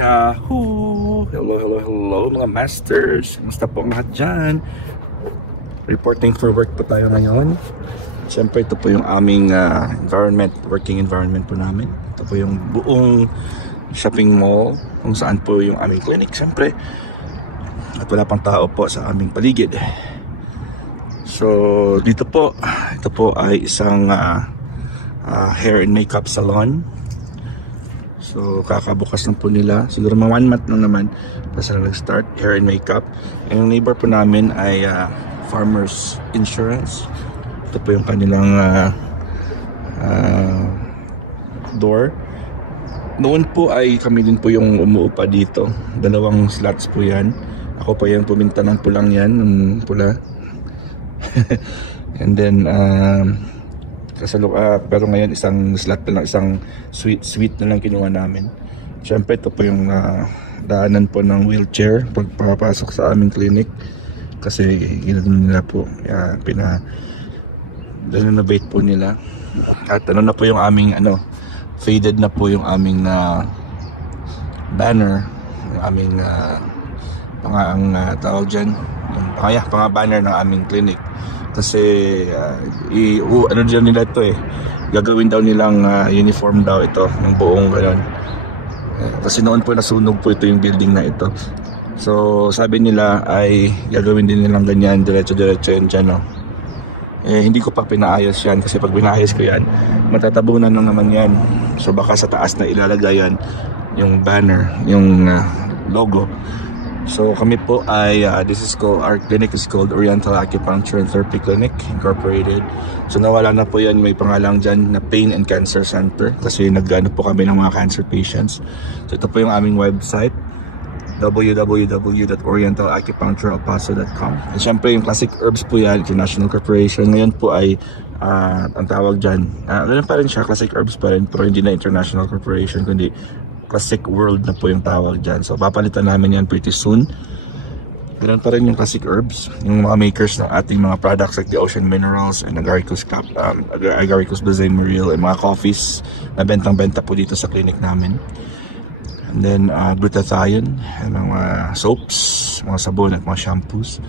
Yahoo! Hello mga masters! Kamusta po ang lahat dyan? Reporting for work po tayo ngayon. Siyempre ito po yung aming working environment po namin. Ito po yung buong shopping mall kung saan po yung aming clinic siyempre. At wala pang tao po sa aming paligid. So dito po, ito po ay isang hair and makeup salon. So kakabukas lang po nila, siguro mga 1 month lang naman basta na nag-start, hair and makeup. And yung neighbor po namin ay Farmers Insurance. Ito po yung kanilang door. Noon po ay kami din po yung umuupa dito. 2 slots po yan. Ako po yung puminta ng pulang yan, ng pula. And then pero ngayon isang slot na lang, isang suite na lang kinuha namin. Siyempre ito po yung daanan po ng wheelchair pag papasok sa aming clinic. Kasi ginagawa nila po, renovate po nila. At na po yung aming faded na po yung aming banner, yung aming tawag dyan, yung banner ng aming clinic. Kasi dyan nila ito gagawin daw nilang uniform daw ito ng buong gano'n. Kasi noon po nasunog po ito yung building na ito. So sabi nila ay gagawin din nilang ganyan, diretso-diretso yan dyan, hindi ko pa pinaayos yan kasi pag pinaayos ko yan matatabunan lang naman yan. So baka sa taas na ilalagay yan yung banner, yung logo. So kami po ay our clinic is called Oriental Acupuncture and Therapy Clinic Incorporated. So nawala na po yan, may pangalang dyan na Pain and Cancer Center kasi nag-ano po kami ng mga cancer patients. So ito po yung aming website, www.orientalacupunctureelpaso.com. And syempre yung Classic Herbs po yan, International Corporation. Ngayon po ay ang tawag dyan, ganun pa rin siya, Classic Herbs pa rin, pero hindi na International Corporation kundi Classic World na po yung tawag dyan. So papalitan namin yan pretty soon. Ganun pa rin yung Classic Herbs, yung mga makers ng ating mga products like the Ocean Minerals and Agaricus Bazay Maril and mga coffees na bentang-benta po dito sa clinic namin. And then glutathione and mga soaps, mga sabon at mga shampoos,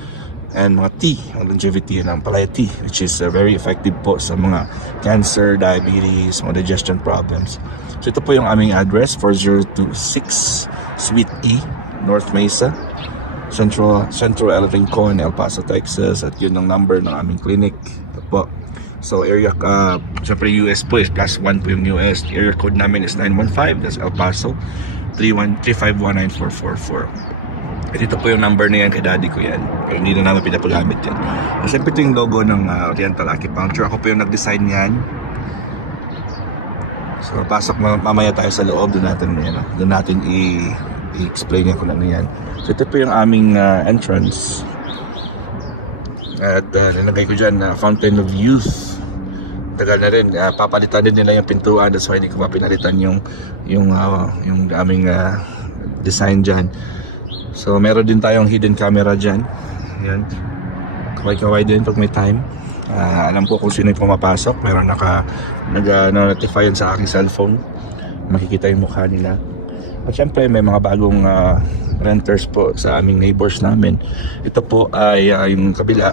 and mga tea, ang longevity ng Palaya tea, which is very effective po sa mga cancer, diabetes, mga digestion problems. So ito po yung aming address, 4026 Suite E, North Mesa, Central El Rincon, El Paso, Texas. At yun ang number ng aming clinic. Ito po. So area, syempre US po is +1 po yung US. Area code namin is 915, that's El Paso, 3519444. At ito po yung number na yan, kay daddy ko yan. Kaya hindi na namin pinapagamit yan. At syempre ito yung logo ng Oriental Acupuncture. Ako po yung nag-design yan. So pasok mamaya tayo sa loob, doon natin i-explain yan kung ano yan. So ito po yung aming entrance. At nilagay ko dyan Fountain of Youth. Tagal na rin, papalitan din nila yung pintuan, that's why hindi ko mapinalitan yung aming design dyan. So meron din tayong hidden camera dyan. Ayan, kaway-kaway din pag may time. Alam ko kung sino yung pumapasok. Meron nag-notify yan sa aking cellphone. Makikita yung mukha nila. At syempre may mga bagong renters po sa aming neighbors namin. Ito po ay yung kabila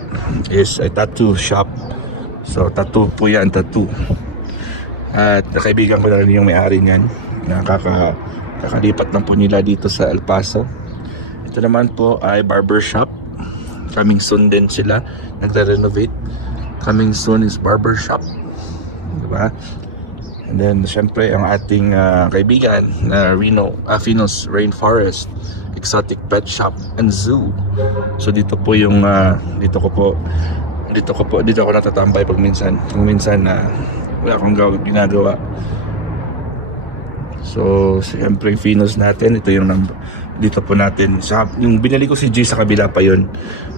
is a tattoo shop. So tattoo po yan, tattoo. At kaibigan ko na rin yung may-ari niyan. Kakalipat lang po nila dito sa El Paso. Ito naman po ay barber shop. Coming soon din sila, nagre-renovate. Coming soon is barber shop, diba? And then syempre ang ating kaibigan na Finos Rainforest Exotic Pet Shop and Zoo. So dito po yung dito ako natatambay pag minsan wala akong ginagawa. So syempre Finos natin, ito yung dito po natin yung binili ko si G sa kabila pa yun,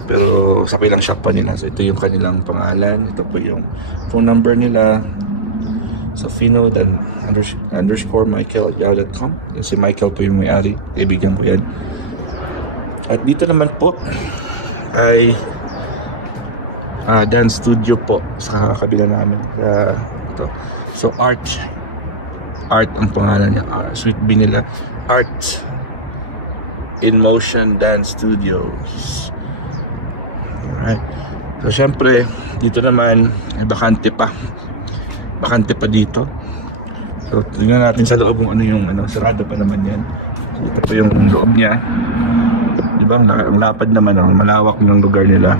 pero sa kabilang shop pa nila. So ito yung kanilang pangalan, ito po yung phone number nila. So Fino then _Michael@yahoo.com. Si Michael po yung may-ari, kaibigan ko yan. At dito naman po ay dance studio po sa kabila namin. Ito. So art ang pangalan niya, Sweet B nila, Art In Motion Dance Studios. Alright. So syempre, dito naman ay bakante pa. Bakante pa dito. So tingnan natin sa loob kung ano yung sarado pa naman yan. So, ito po yung loob niya. Diba? Ang lapad naman, malawak ng lugar nila.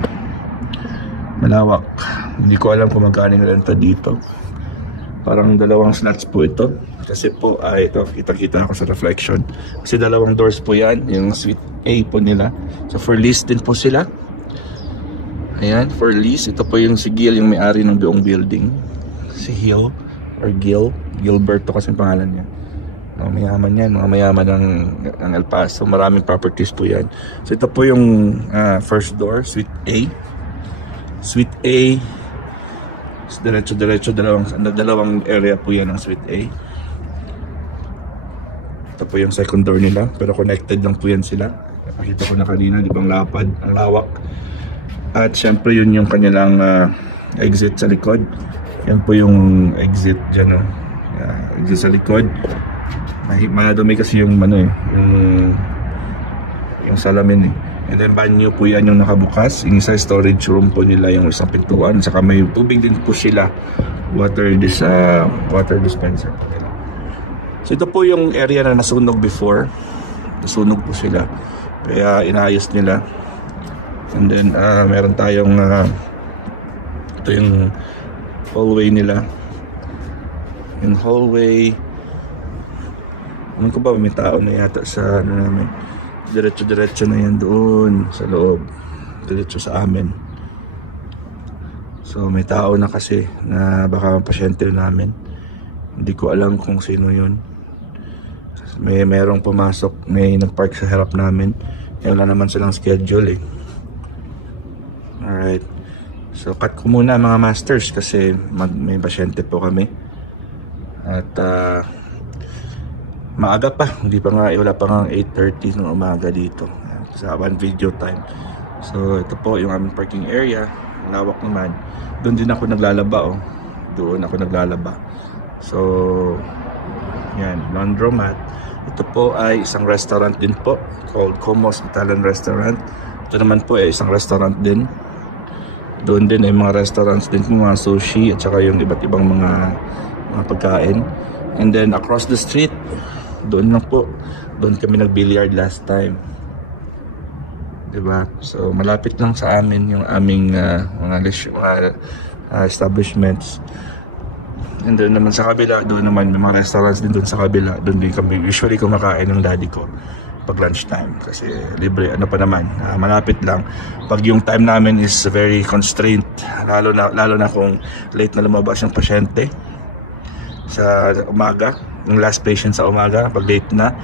Malawak. Hindi ko alam kung magkano yung renta dito. Parang 2 slots po ito. Kasi po, ito, kita-kita ako sa reflection. Kasi 2 doors po yan. Yung suite A po nila. So for lease din po sila. Ayan, for lease. Ito po yung si Gil, yung may-ari ng buong building. Si Hill or Gilberto kasi pangalan niya. Mayaman yan, mga mayaman ng El Paso. Maraming properties po yan. So ito po yung first door, suite A. Suite A, diretso-diretso, dalawang area po yan ng suite A. Ito po yung second door nila, pero connected lang po yan sila. Nakita ko na kanina, di ba ang lapad, ang lawak. At syempre yun yung kanilang exit sa likod. Yan po yung exit dyan, exit sa likod. Madumi kasi yung yung salamin eh. And then banyo po yan yung nakabukas. Yung isa storage room po nila, yung isang pintuan. Saka may tubig din po sila. Water dispenser po nila. So ito po yung area na nasunog before. Nasunog po sila. Kaya inayos nila. And then meron tayong ito yung hallway nila. Yung hallway, ano ko ba, may tao na yata sa namin. Diretso-diretso na yan doon sa loob. Diretso sa amin. So may tao na kasi na baka pasyente namin. Hindi ko alam kung sino yun. Merong pumasok, may nagpark sa harap namin. Wala naman silang schedule eh. Alright. So cut ko muna mga masters kasi may pasyente po kami. At maaga pa, wala pa nga 8:30 ng umaga dito sa one video time. So ito po yung aming parking area, lawak naman. Doon din ako naglalaba doon ako naglalaba. So yan, laundromat. Ito po ay isang restaurant din po called Comos Italian Restaurant. Ito naman po ay isang restaurant din. Doon din ay mga restaurants din, mga sushi at saka yung iba't ibang mga pagkain. And then across the street, doon kami nag-billiard last time. Diba? So malapit lang sa amin yung aming mga establishments. And then naman sa kabila, doon naman may mga restaurants din doon sa kabila. Doon din kami usually kumakain ng daddy ko pag lunchtime. Kasi libre, pa naman, malapit lang. Pag yung time namin is very constrained, lalo na kung late na lumabas yung pasyente sa umaga, yung last patient sa umaga, pag late na,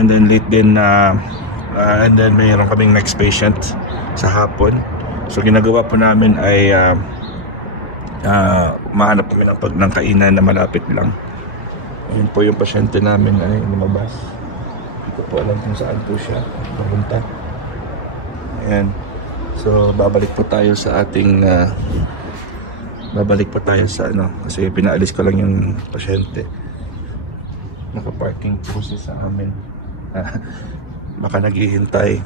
and then late din and then mayroon kaming next patient sa hapon. So ginagawa po namin ay mahanap kami ng kainan na malapit lang. Ayun po yung pasyente namin ay lumabas. Hindi ko po alam kung saan po siya papunta. Ayan. So babalik po tayo sa ating kasi pinaalis ko lang yung pasyente. Naka-parking po siya sa amin. Baka naghihintay.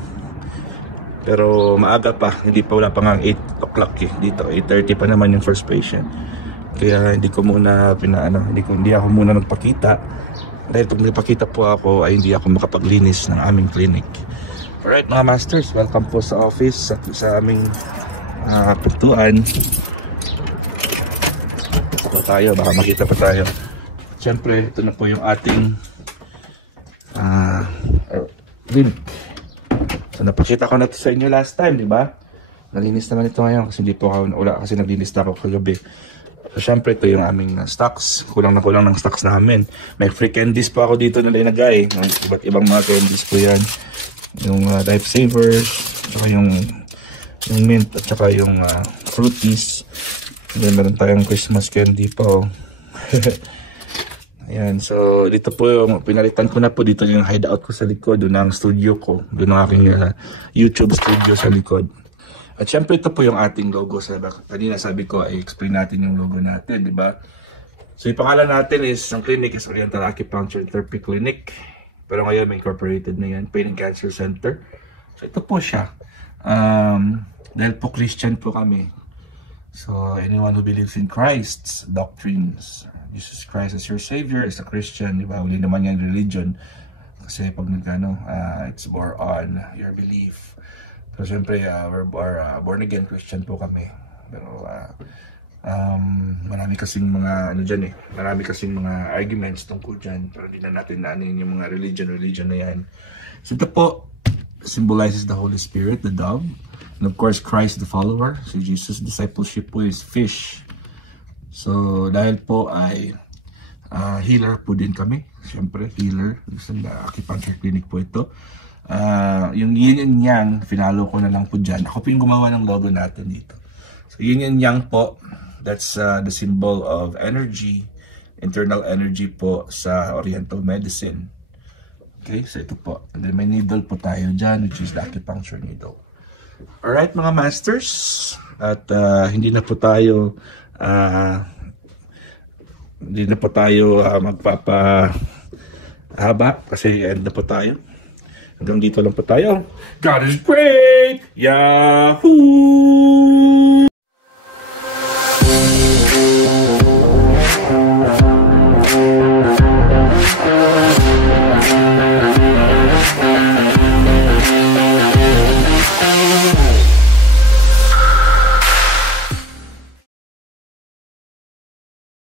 Pero maaga pa, wala pa nga 8 o'clock dito. 8:30 pa naman yung first patient. Kaya hindi ako muna nagpakita. Dahil pag nagpakita po ako ay hindi ako makapaglinis ng aming clinic. Alright mga masters, welcome po sa office, sa aming pintuan. Baka makita pa tayo. Siyempre, ito na po yung ating clinic. So napakita ko na ito sa inyo last time, di ba? Nalinis naman ito ngayon kasi hindi po wala kasi naglinis na ako kagabi. So syempre ito yung aming stocks. Kulang ng stocks namin. May free candies pa ako dito na linagay. Iba't ibang mga candies po yan. Yung life savers, saka yung mint at saka yung fruities. And then meron tayong Christmas candy pa. Ayan, so dito po yung pinalitan ko na po dito yung hideout ko sa likod, doon ang studio ko, doon ang aking YouTube studio sa likod. At syempre ito po yung ating logo. Kanina sabi ko ay explain natin yung logo natin, di ba? So yung pangalan natin is, ang clinic is Oriental Acupuncture Therapy Clinic. Pero ngayon may incorporated na yan, Pain and Cancer Center. So ito po siya. Dahil po Christian po kami. So anyone who believes in Christ's doctrines, Jesus Christ as your Savior, is a Christian, di ba? Huli naman yan religion. Kasi pag it's more on your belief. So siyempre, we're born again Christian po kami. Pero marami kasing mga marami kasing mga arguments tungkol dyan. Pero hindi na natin naanin yung mga religion na yan. So ito po symbolizes the Holy Spirit, the dove. And of course, Christ the follower. So Jesus' discipleship po is fish. So dahil po ay healer po din kami. Siyempre, healer. Acupuncture clinic po ito. Yung yin and yang, finalo ko na lang po dyan. Ako po yung gumawa ng logo natin dito. So yin and yang po, that's the symbol of energy, internal energy po sa Oriental medicine. Okay, so ito po. And then may needle po tayo dyan, which is the acupuncture needle. Alright mga masters, at hindi na po tayo magpapahaba kasi end na po tayo. Hanggang dito lang po tayo. God is great! Yahoo!